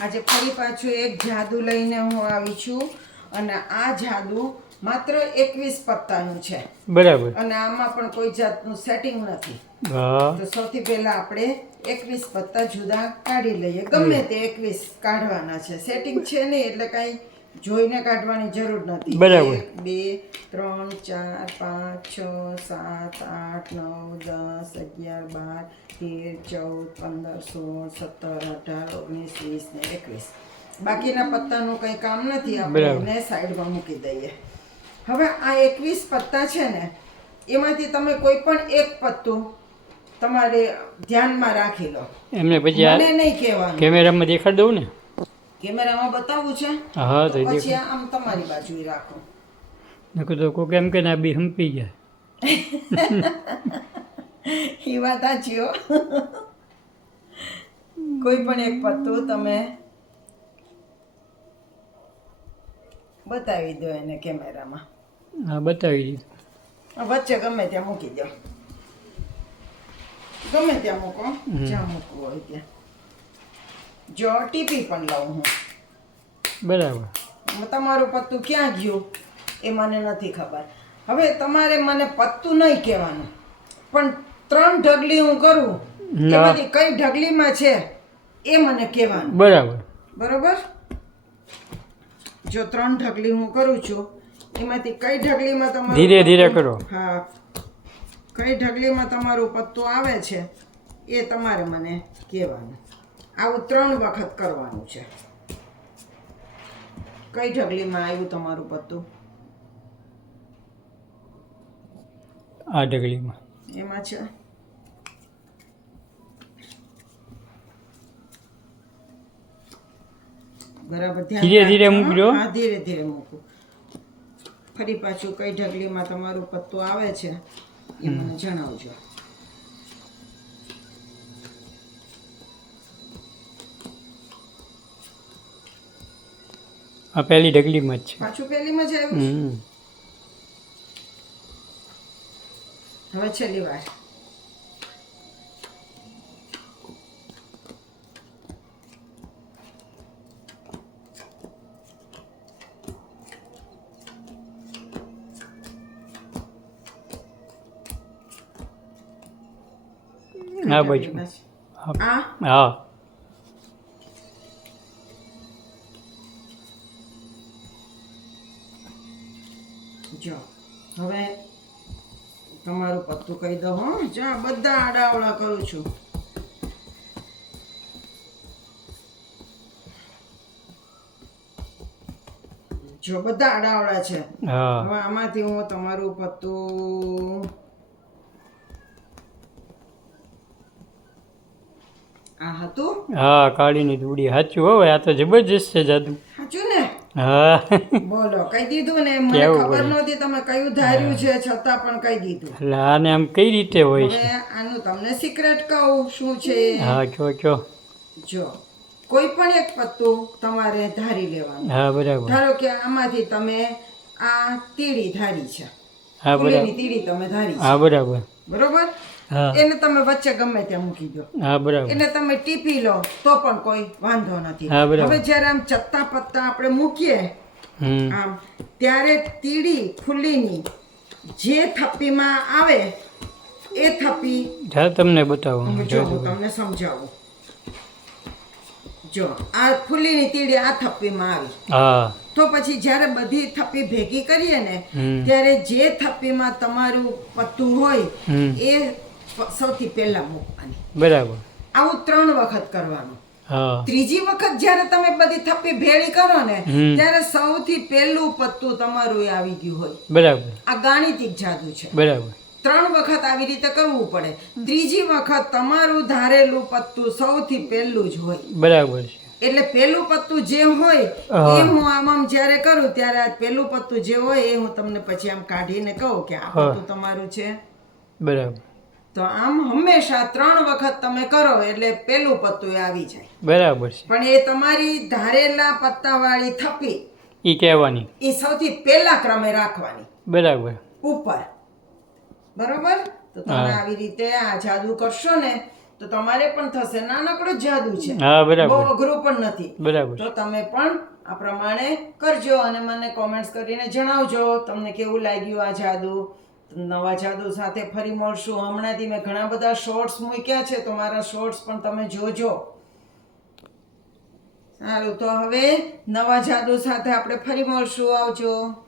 આજે ફરી પાછું એક જાદુ લઈને હું આવી છું અને આ જાદુ માત્ર 21 પત્તાનું છે બરાબર. અને આમાં પણ કોઈ જાતનું સેટિંગ નથી. હા તો સૌથી પહેલા આપણે 21 પત્તા જુદા કાઢી લઈએ. ગમે તે 21 કાઢવાના છે, સેટિંગ છે નહીં એટલે કાંઈ જોઈને કાઢવાની જરૂર નથી. બરાબર. 1 2 3 4 5 6 7 8 9 10 11 12 13 14 15 16 17 18 19 20 ને 21. બાકીના પત્તાનું કંઈ કામ નથી, આપણે બરાબર. એને સાઈડમાં મૂકી દઈએ. હવે આ 21 પત્તા છે ને, એમાંથી તમે કોઈ પણ એક પત્તું તમારે ધ્યાનમાં રાખી લો. એમને પછી આ મને નહીં કહેવાનું. કેમેરામાં દેખાડી દઉં ને. કેમેરામાં બતાવવું છે હા તો તો પછી આમ તમારી બાજુ રાખો. દેખો તો કોઈ કેમ કે ના બી હંપી જાય. એ વાત સાચી હો. કોઈ પણ એક પત્તું તમે બતાવી દો એને કેમેરામાં. હા બતાવી દીધું. વચ્ચે ગમે ત્યાં મૂકી દો, ગમે ત્યાં મૂકો, જ્યાં મૂકવું હોય ત્યાં. જો ટીપી પણ લઉં હું. બરાબર. તમારું પત્તું ક્યાં ગયું એ મને નથી ખબર. હવે તમારે મને પત્તું નહીં કહેવાનું, પણ 3 ઢગલી હું કરું એમાંથી કઈ ઢગલીમાં છે એ મને કહેવાનું. બરાબર. બરોબર? જો 3 ઢગલી હું કરું છું એમાંથી કઈ ઢગલીમાં તમારું ધીરે ધીરે પત્તું- કરો. હા, કઈ ઢગલીમાં તમારું પત્તું આવે છે એ તમારે મને કહેવાનું. આવું 3 વખત કરવાનું છે. કઈ ઢગલીમાં આવ્યું તમારું પત્તું? આ ઢગલીમાં. એમાં છે. બરાબર ધ્યાન ધીરે ધીરે રાખજો. મૂકજો. હા, ધીરે ધીરે મૂકું. ફરી પાછું કઈ ઢગલીમાં તમારું પત્તું આવે છે એ મને જણાવજો. આ પહેલી ઢગલીમાં જ છે. પાછું પહેલીમાં જ આવ્યું છે? હમ. હવે છેલ્લી વાર. આ બાજુ. આ હા જો હવે તમારું પત્તું કહી દો. હો જા, બધા આડાવડા કરું છું. જો બધા આડાવડા છે. હા હવે આમાંથી હું તમારું પત્તું આ હતું. હા કાળીની ધૂળી સાચું હવે આ તો જબરજસ્ત છે જાદુ. સાચું ને? હા બોલો, કહી દીધું ને. મને કેવું ખબર બોલે? નહોતી તમે કયું ધાર્યું છે છતાં પણ કહી દીધું. એટલે આને આમ કઈ રીતે હોય છે? હવે આનું તમને સિક્રેટ કહું શું છે. હા કયો. જો કોઈ પણ એક પત્તું તમારે ધારી લેવાનું. હા બરાબર. ધારો કે આમાંથી તમે આ તીડી ધારી છે, હા ફૂલેની બરાબર. તીડી તમે ધારી છે, હા બરાબર. બરોબર? હા એને તમે વચ્ચે ગમે ત્યાં મૂકી દો, હા બરાબર. એને તમે ટીપી લો તો પણ કોઈ વાંધો નથી. હા, બરાબર. હવે જ્યારે આમ ચત્તા પત્તા આપણે મૂકીએ હમ. આમ, ત્યારે તીડી ફૂલીની જે થપ્પીમાં આવે એ થપ્પી ચાલ તમને બતાવું. જો હું તમને સમજાવું. જો આ ફૂલીની તીડી આ થપ્પીમાં આવી હા તો પછી જ્યારે બધી થપ્પી ભેગી કરીએ ને હમ. ત્યારે જે થપ્પીમાં તમારું પત્તું હોય હમ. એ સૌથી પહેલા મૂકવાની. બરાબર. આવું 3 વખત કરવાનું. હા ત્રીજી વખત જ્યારે તમે બધી થપ્પી ભેળી કરો ને હમ. ત્યારે સૌથી પહેલું પત્તું તમારું એ આવી ગયું હોય. બરાબર. આ ગાણિતિક જાદુ છે. બરાબર. 3 વખત આવી રીતે કરવું પડે. ત્રીજી વખત તમારું ધારેલું પત્તું સૌથી પહેલું જ હોય. બરાબર છે. એટલે પહેલું પત્તું જે હોય હા. એ હું આમ જ્યારે કરું ત્યારે આ પહેલું પત્તું જે હોય એ હું તમને પછી આમ કાઢીને કહું કે આ હા. પત્તું તમારું છે. બરાબર. તો આમ હંમેશા 3 વખત તમે કરો એટલે પહેલું પત્તું એ આવી જાય. બરાબર છે. પણ એ તમારી ધારેલા પત્તાવાળી થપ્પી એ કહેવાની. એ સૌથી પહેલા ક્રમે રાખવાની બરાબર. ઉપર. બરોબર? તો તમે હા. આવી રીતે આ જાદુ કરશો ને તો તમારે પણ થશે. નાનકડો જ જાદુ છે, હા બહુ બરાબર અઘરું પણ નથી. બરાબર તો તમે પણ આ પ્રમાણે કરજો અને મને કોમેન્ટ્સ કરીને જણાવજો તમને કેવું લાગ્યું આ જાદુ. નવા જાદુ સાથે ફરી મળશું. હમણાંથી મેં ઘણા બધા શોર્ટ્સ મૂક્યા છે, તો મારા શોર્ટ્સ પણ તમે જોજો. સારું, તો હવે નવા જાદુ સાથે આપણે ફરી મળશું. આવજો.